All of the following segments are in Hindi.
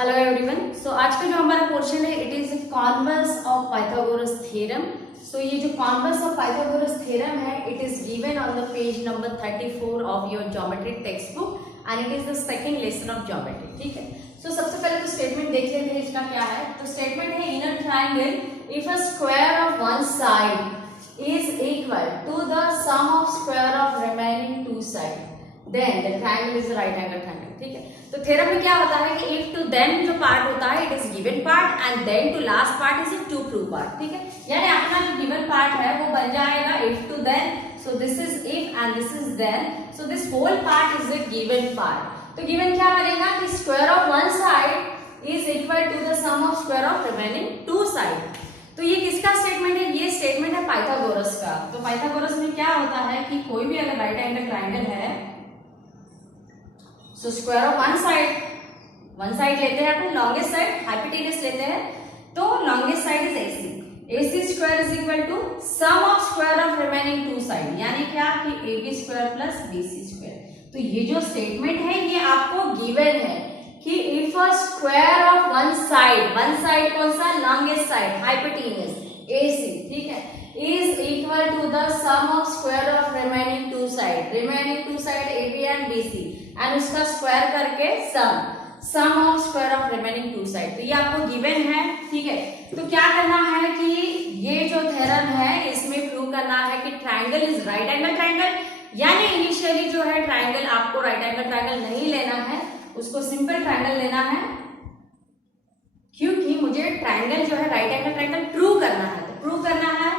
Hello everyone. सो आज का जो हमारा पोर्शन है it is converse of Pythagoras theorem. So ये जो कॉन्वर्स ऑफ पाइथागोरस थ्योरम है it is given on the page number 34 of your geometry text book and it is the second lesson of geometry. ठीक है, सो सबसे पहले तो स्टेटमेंट देख लेते हैं इसका क्या है। तो स्टेटमेंट है in a triangle if a square of one side is equal to the sum of square of remaining two side then the triangle is right angle triangle. ठीक है, तो थ्योरम में क्या होता है कि इफ टू देन जो पार्ट होता है it is given part and then to last part is to prove part. ठीक है, यानी अपना जो गिवन पार्ट है वो बन जाएगा if to then, so this is if and this is then, so this whole part is a given part. तो गिवन क्या बनेगा कि square of one side is equal to the sum of square of remaining two side. तो ये किसका स्टेटमेंट है? ये स्टेटमेंट है पाइथागोरस का। तो पाइथागोरस में क्या होता है कि कोई भी अगर राइट एंगल ट्रायंगल है so square of one side लेते हैं अपन, लॉन्गेस्ट साइड हाइपोटेनस लेते हैं, तो longest side is AC square is equal to sum of square of remaining two side, यानी क्या कि AB square plus BC square. तो ये जो स्टेटमेंट है ये आपको गिवन है कि if a square of one side कौन सा? लॉन्गेस्ट साइड हाइपोटेनस AC, ठीक है, is equal to the sum of square of remaining two side AB and BC and उसका स्क्वायर करके sum of square of remaining two side. तो ये आपको गिवन है। ठीक है, तो क्या करना है कि ये जो थ्योरम है इसमें प्रूव करना है कि triangle is right angle triangle, यानी इनिशियली जो है ट्रायंगल आपको राइट एंगल ट्रायंगल नहीं लेना है, उसको सिंपल ट्रायंगल लेना है, क्योंकि मुझे ट्रायंगल जो है राइट एंगल ट्रायंगल प्रूव करना है। तो प्रूव करना है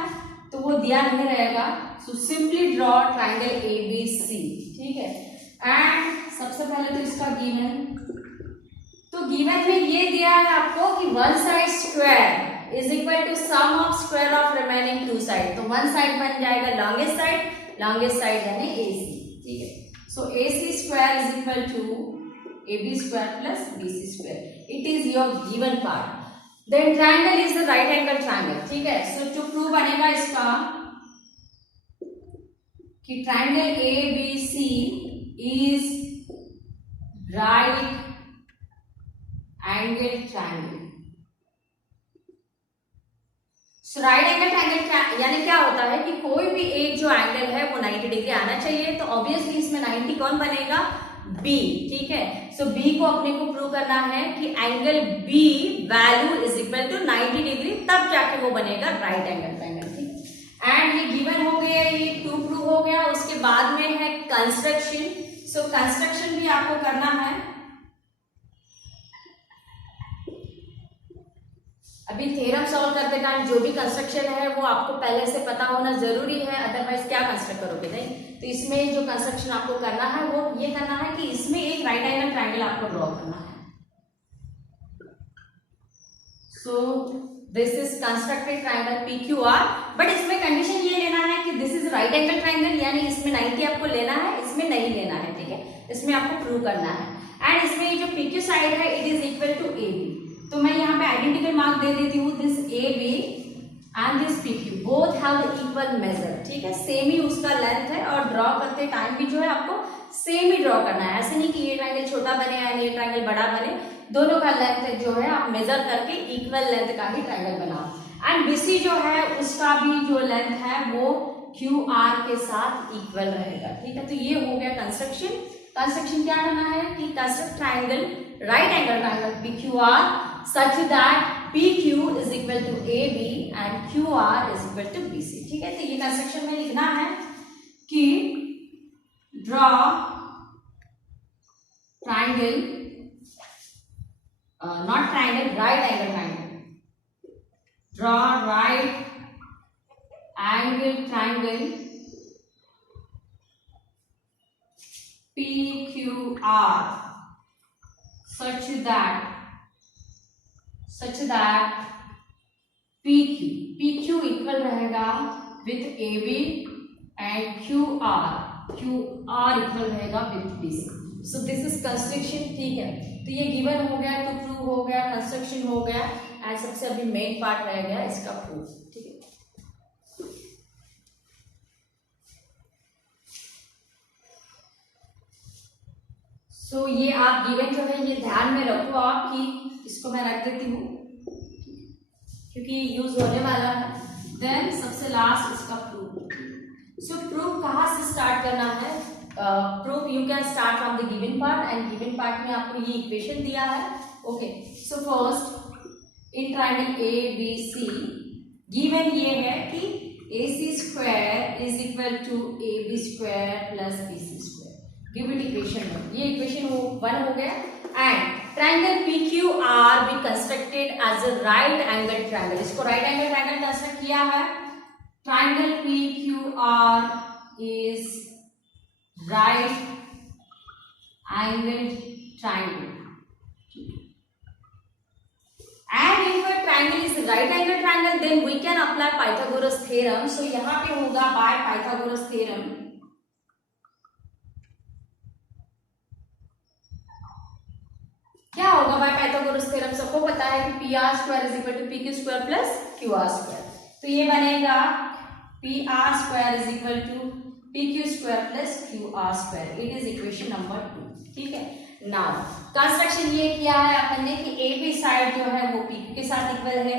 तो वो दिया नहीं रहेगा, so simply draw triangle ABC। ठीक है, एंड सबसे पहले तो इसका गिवन, तो गिवन में ये दिया है आपको कि one side square is equal to sum of square of remaining two side. तो वन साइड बन जाएगा लॉन्गेस्ट साइड यानी AC। ठीक है, so AC square is equal to AB square plus BC square, it is your given part. Then triangle is the right angle triangle. ठीक है, सो जो प्रूव बनेगा इसका कि triangle ABC is right angle triangle। सो राइट एंगल ट्रायंगल यानी क्या होता है कि कोई भी एक जो एंगल है वो 90 डिग्री आना चाहिए। तो ऑब्वियसली इसमें 90 कौन बनेगा? B। ठीक है, सो B को अपने को प्रूव करना है कि angle B value is equal to 90 degree, तब जाके वो बनेगा राइट एंगल ट्रायंगल। ठीक, एंड ये गिवन हो गया, ये टू प्रूव हो गया। उसके बाद में है कंस्ट्रक्शन। सो कंस्ट्रक्शन भी आपको करना है। अभी थ्योरम सॉल्व करते टाइम जो भी कंस्ट्रक्शन है वो आपको पहले से पता होना जरूरी है, अदरवाइज क्या कंस्ट्रक्ट करोगे नहीं। तो इसमें जो कंस्ट्रक्शन आपको करना है वो ये करना है कि इसमें एक राइट एंगल ट्रायंगल आपको ड्रॉ करना है। सो this is constructed triangle PQR, but इसमें कंडीशन ये लेना है कि this is right angle triangle, यानी इसमें 90 आपको लेना है, इसमें नहीं लेना है। ठीक है, इसमें आपको प्रूव करना है। एंड इसमें ये जो PQ साइड है it is equal to AB। तो मैं यहाँ पे आइडेंटिकल मार्क दे देती हूँ, this AB and this PQ both have equal major. ठीक है, सेम ही उसका लेंथ है, और ड्रॉ करते टाइम भी जो है आपको सेम ही ड्रॉ करना है। ऐसे नहीं कि ये ट्रायंगल छोटा बने या ये ट्रायंगल बड़ा बने, दोनों का लेंथ जो है आप मेजर करके इक्वल लेंथ का ही ट्रायंगल बनाओ। एंड BC जो है उसका भी जो लेंथ है वो QR के साथ इक्वल रहेगा। ठीक है, तो ये हो गया कंस्ट्रक्शन क्या करना है कि construct triangle right angle triangle PQR such that PQ is equal to AB and QR is equal to BC। ठीक है, तो ये कंस्ट्रक्शन में लिखना है कि draw triangle, not triangle, right angle triangle, draw right angle triangle PQR such that PQ equal रहेगा with AB and QR equal रहेगा with BC। So this is construction. ठीक है, तो ये गिवन हो गया, तो प्रूव हो गया, कंस्ट्रक्शन हो गया, एंड सबसे अभी मेन पार्ट रह गया इसका प्रूफ। ठीक है, सो ये आप गिवन जो है ये ध्यान में रखो आप कि इसको मैं रख देती हूँ क्योंकि यूज होने वाला है। देन सबसे लास्ट इसका प्रूफ। सो प्रूफ कहाँ से स्टार्ट करना है? Proof you can start from the given part, and given part में आपको ये इक्वेशन दिया है। Okay, so first in triangle A B C given ये है कि AC square is equal to AB square plus BC square. Given equation है, ये इक्वेशन वो 1 हो गया। And triangle PQR be constructed as a right angle triangle. इसको राइट एंगल ट्राइंगल कंस्ट्रक्ट किया है। Triangle PQR is right angle triangle, and if a triangle is right angle triangle then we can apply Pythagoras theorem. So यहाँ पे होगा by Pythagoras theorem। क्या होगा by Pythagoras theorem? सबको पता है कि PR square is equal to PQ square plus QR square। तो ये बनेगा PR square is equal to PQ square plus QR square। It is equation number 2। ठीक है, नाउ कंस्ट्रक्शन ये किया है अपन ने कि ए बी साइड जो है वो PQ के साथ इक्वल है,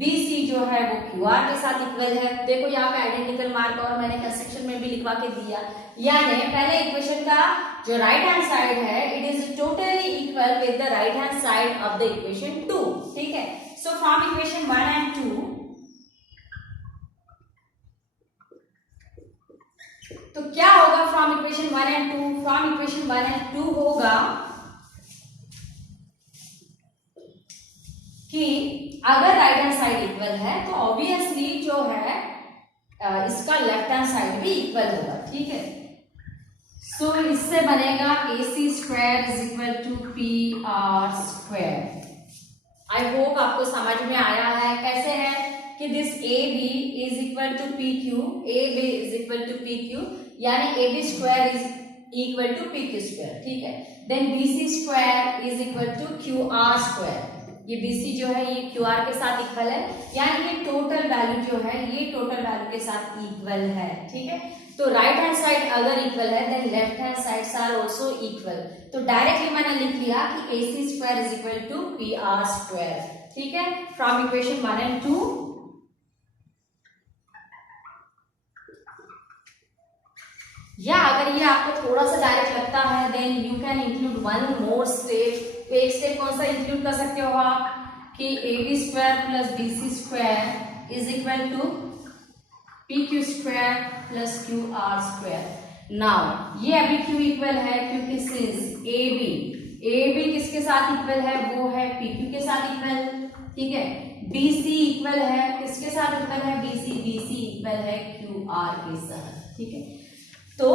BC जो है वो QR के साथ इक्वल है। देखो यहाँ पे आइडेंटिकल मार्क और मैंने कंस्ट्रक्शन में भी लिखवा के दिया, यानी पहले इक्वेशन का जो राइट हैंड साइड है it is totally equal with the right hand side of the equation 2। ठीक है, सो फ्रॉम इक्वेशन 1 and 2 तो क्या होगा? From equation 1 and 2, from equation 1 and 2 होगा कि अगर राइट हैंड साइड इक्वल है तो ऑब्वियसली जो है इसका लेफ्ट हैंड साइड भी इक्वल होगा। ठीक है, सो इससे बनेगा AC square is equal to PR square. I hope आपको समझ में आया है। कैसे है कि this AB is equal to PQ, AB is equal to PQ, यानी AB square is equal to PQ square. ठीक है, then BC square is equal to QR square. ये BC जो है ये QR के साथ इक्वल है, यानी ये टोटल वैल्यू जो है ये टोटल वैल्यू के साथ इक्वल है। ठीक है, तो राइट हैंड साइड अगर इक्वल है then left hand sides are also equal. तो डायरेक्टली मैंने लिख लिया कि AC square is equal to PR square. ठीक है, फ्रॉम इक्वेशन 1 and 2 या अगर ये आपको थोड़ा सा डायरेक्ट लगता है then you can include one more step. एक स्टेप कौन सा इंक्लूड कर सकते हो आप कि AB square plus BC square is equal to PQ square plus QR square. Now ये अभी क्यों इक्वल है? क्योंकि सिंस AB किसके साथ इक्वल है? वो है PQ के साथ इक्वल। ठीक है, BC इक्वल है किसके साथ इक्वल है? BC इक्वल है QR के साथ। ठीक है, तो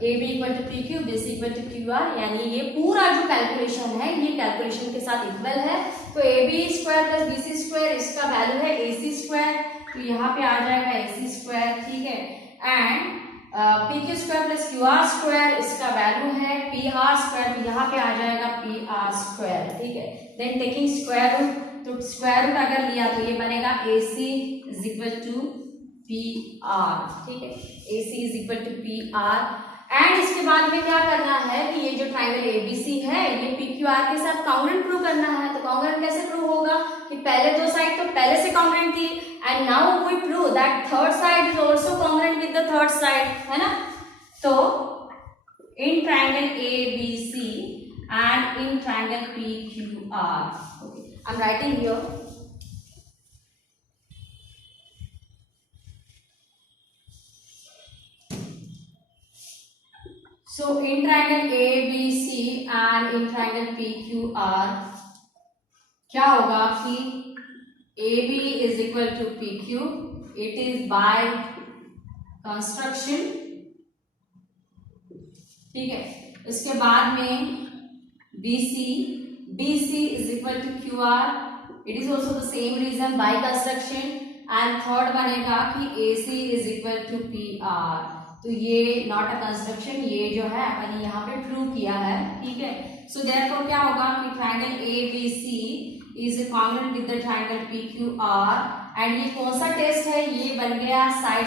AB equal to PQ, BC equal to QR, यानी ये पूरा जो कैलकुलेशन है ये कैलकुलेशन के साथ इक्वल है। तो AB square plus BC square इसका वैल्यू है AC स्क्वायर, तो यहाँ पे आ जाएगा AC स्क्वायर। ठीक है, and PQ square plus QR square इसका वैल्यू है PR स्क्वायर, तो यहाँ पे आ जाएगा PR स्क्वायर। ठीक है, देन टेकिंग स्क्वायर रूट, तो स्क्वायर रूट अगर लिया तो ये बनेगा AC is equal to PR। ठीक है, AC is equal to PR। And इसके बाद में क्या करना है कि ये जो ट्राइंगल ABC है ये PQR के साथ कॉन्ग्रुएंट प्रूव करना है। तो कॉन्ग्रुएंट कैसे प्रूव होगा कि पहले दो साइड तो पहले से कॉन्ग्रुएंट थी, and now we prove that third side is also congruent with the third side, है ना। तो in triangle ABC and in triangle PQR, okay, I am writing here. So in triangle ABC and in triangle PQR क्या होगा कि AB is equal to PQ, it is by construction। ठीक है, इसके बाद में BC is equal to QR, it is also the same reason by construction। and third बनेगा कि AC is equal to PR, तो ये नॉट अ कंस्ट्रक्शन, ये जो है अपन यहाँ पे प्रूव किया है। ठीक है, सो देयरफॉर क्या होगा कि triangle ABC is congruent with the triangle PQR। And ये कौन सा टेस्ट है? ये बन गया साइड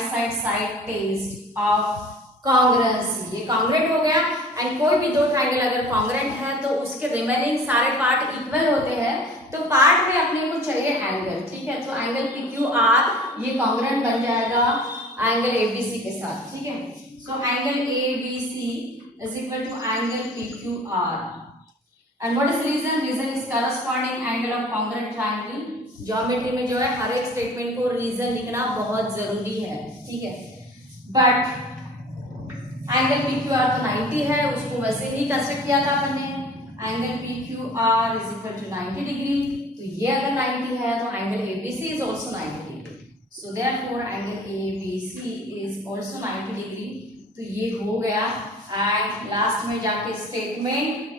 टेस्ट ऑफ कॉन्ग्रुएंसी, ये कॉन्ग्रुएंट हो गया। एंड कोई भी दो ट्राइंगल अगर कॉन्ग्रुएंट है तो उसके रिमेनिंग सारे पार्ट इक्वल होते हैं, तो पार्ट में अपने को चाहिए एंगल, ठीक है। तो एंगल PQR ये कॉन्ग्रुएंट बन जाएगा एंगल ABC के साथ, ठीक है। So angle ABC is equal to angle PQR। And what is reason? Reason is corresponding angle of congruent triangle. Geometry में जो है हर एक स्टेटमेंट को रीजन लिखना बहुत जरूरी है, ठीक है। बट एंगल PQR तो 90 है, उसको वैसे ही कंस्ट्रक्ट किया था अपन ने। Angle PQR is equal to 90 degree, तो ये अगर 90 है तो angle ABC is also 90 degree. So therefore angle ABC is also 90 degree. तो ये हो गया। एंड लास्ट में जाके स्टेटमेंट,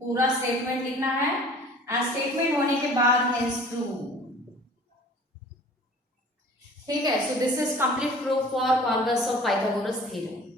पूरा स्टेटमेंट लिखना है। एंड स्टेटमेंट होने के बाद हेंस प्रूव, ठीक है। सो this is complete proof for converse of Pythagoras theorem.